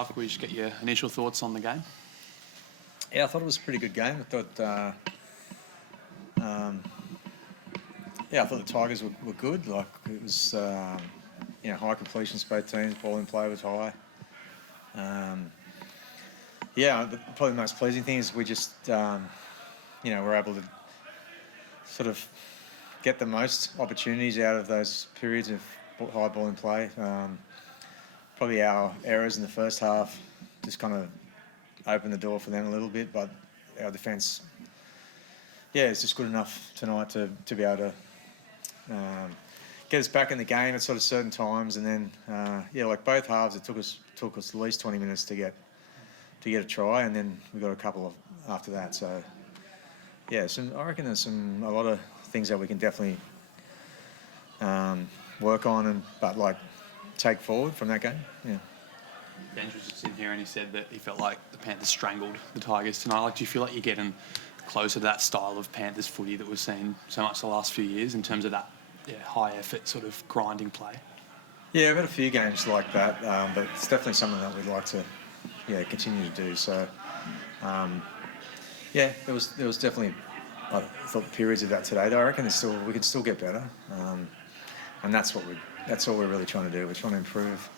half. Could we just get your initial thoughts on the game? Yeah, I thought it was a pretty good game. I thought the Tigers were good. Like, it was, high completions, both teams, ball in play was high. Probably the most pleasing thing is we just, we're able to sort of get the most opportunities out of those periods of high ball in play. Probably our errors in the first half just kind of opened the door for them a little bit, but our defence, it's just good enough tonight to be able to get us back in the game at sort of certain times. And then, like both halves, it took us at least 20 minutes to get a try, and then we got a couple of after that. So, I reckon there's a lot of things that we can definitely work on but take forward from that game. Yeah. Benj was just in here and he said that he felt like the Panthers strangled the Tigers tonight. Do you feel like you're getting closer to that style of Panthers footy that we've seen so much the last few years in terms of that high effort sort of grinding play? Yeah, we've had a few games like that, but it's definitely something that we'd like to continue to do. So, there was definitely, I thought, periods of that today. Though I reckon we can still get better, and that's all we're really trying to do. We're trying to improve.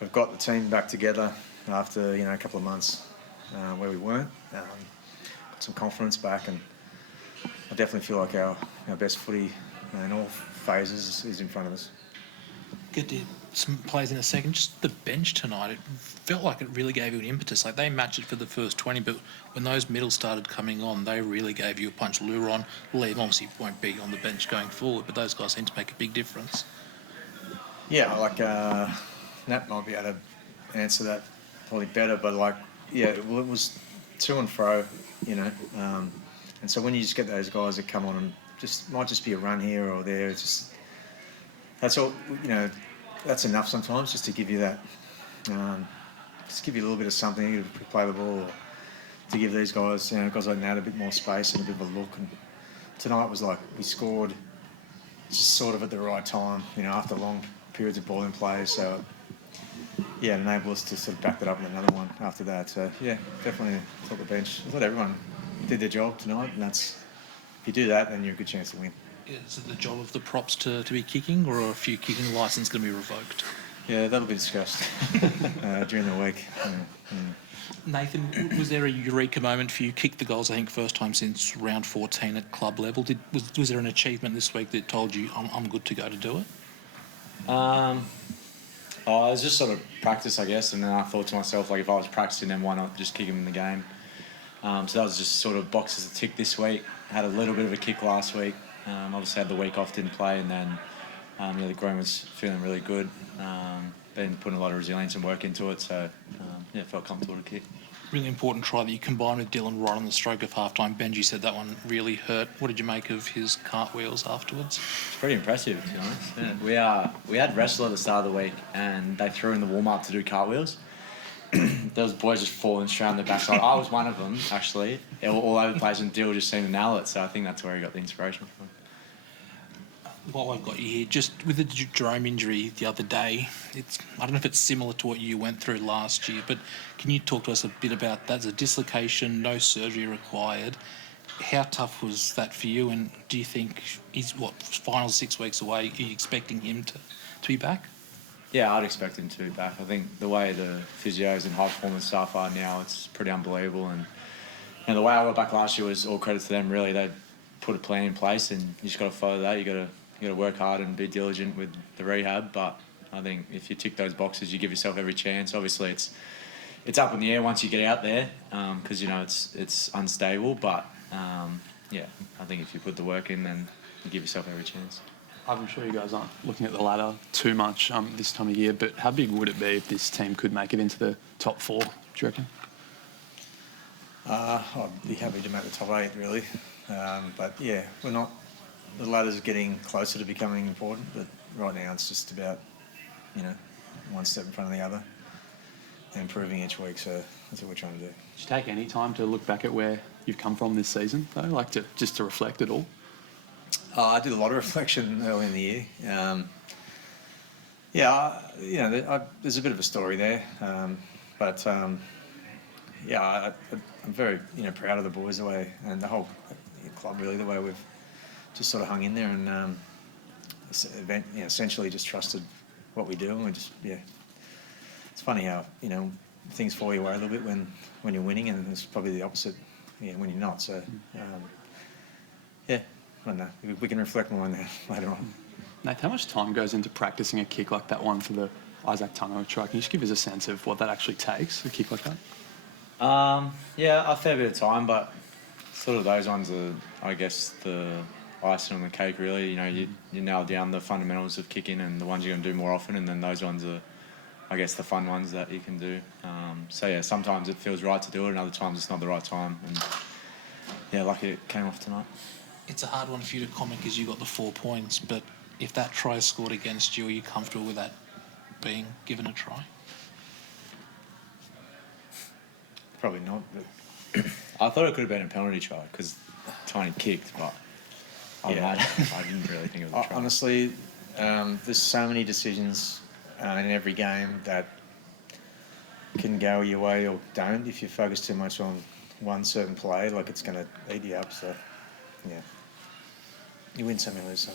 We've got the team back together after a couple of months where we weren't. Got some confidence back, and I definitely feel like our best footy in all phases is in front of us. Get to some plays in a second. Just the bench tonight, it felt like it really gave you an impetus. Like, they matched it for the first 20, but when those middles started coming on, they really gave you a punch. Luron, Liam obviously won't be on the bench going forward, but those guys seem to make a big difference. Yeah, Nat might be able to answer that probably better, but it was to and fro, and so when you just get those guys that come on and might just be a run here or there, it's just, that's all, that's enough sometimes just to give you that, just give you a little bit of something, to play the ball, or to give these guys, guys like Nat a bit more space and a bit of a look. And tonight was like we scored just sort of at the right time, after long periods of ball in play. So, enable us to sort of back that up with another one after that. So, definitely thought the bench. I thought everyone did their job tonight, and if you do that, then you're a good chance to win. Is it the job of the props to be kicking, or are a few kicking licences going to be revoked? Yeah, that'll be discussed during the week. Nathan, was there a eureka moment for you? Kicked the goals, I think, first time since round 14 at club level. Was there an achievement this week that told you, I'm good to go to do it? It was just sort of practice, I guess, and then I thought to myself, if I was practicing, then why not just kick him in the game? So that was just sort of boxes to tick this week. Had a little bit of a kick last week. Obviously had the week off, didn't play, and then the groin was feeling really good. Been putting a lot of resilience and work into it, so felt comfortable to kick. Really important try that you combined with Dylan right on the stroke of half-time. Benji said that one really hurt. What did you make of his cartwheels afterwards? It's pretty impressive, to be honest. Yeah. We had wrestle at the start of the week, and they threw in the warm-up to do cartwheels. Those boys just falling straight on the backside. I was one of them, actually. They were all over the place, and Dill just seemed to nail it, so I think that's where he got the inspiration from. While I've got you here, just with the Jerome injury the other day, I don't know if it's similar to what you went through last year, but can you talk to us a bit about that? It's a dislocation, no surgery required. How tough was that for you, and do you think he's, final 6 weeks away, are you expecting him to be back? Yeah, I'd expect him to be back. I think the way the physios and high performance staff are now, it's pretty unbelievable. And the way I got back last year was all credit to them, really. They put a plan in place, and you just got to follow that. You got to work hard and be diligent with the rehab. But I think if you tick those boxes, you give yourself every chance. Obviously, it's up in the air once you get out there because it's unstable. But I think if you put the work in, then you give yourself every chance. I'm sure you guys aren't looking at the ladder too much this time of year, but how big would it be if this team could make it into the top 4, do you reckon? I'd be happy to make the top 8, really. But we're not. The ladder's getting closer to becoming important, but right now it's just about, one step in front of the other and improving each week. So that's what we're trying to do. Did you take any time to look back at where you've come from this season, though, just to reflect it all? I did a lot of reflection early in the year. There's a bit of a story there. But I'm very proud of the boys the way and the whole club really the way we've just sort of hung in there and essentially just trusted what we do and we just It's funny how things fall your way a little bit when you're winning, and it's probably the opposite when you're not. So I don't know. We can reflect more on that later on. Nate, how much time goes into practicing a kick like that one for the Isaac Tungo try? Can you just give us a sense of what that actually takes, a kick like that? A fair bit of time, but sort of those ones are, I guess, the icing on the cake, really. You nail down the fundamentals of kicking and the ones you're going to do more often, and then those ones are, I guess, the fun ones that you can do. Sometimes it feels right to do it, and other times it's not the right time. And lucky it came off tonight. It's a hard one for you to comment because you got the 4 points, but if that try is scored against you, are you comfortable with that being given a try? Probably not, but I thought it could have been a penalty try because Tiny kicked, but I didn't really think it was a try. Honestly, there's so many decisions in every game that can go your way or don't if you focus too much on one certain play. Like it's going to eat you up. So, you win some, you lose some.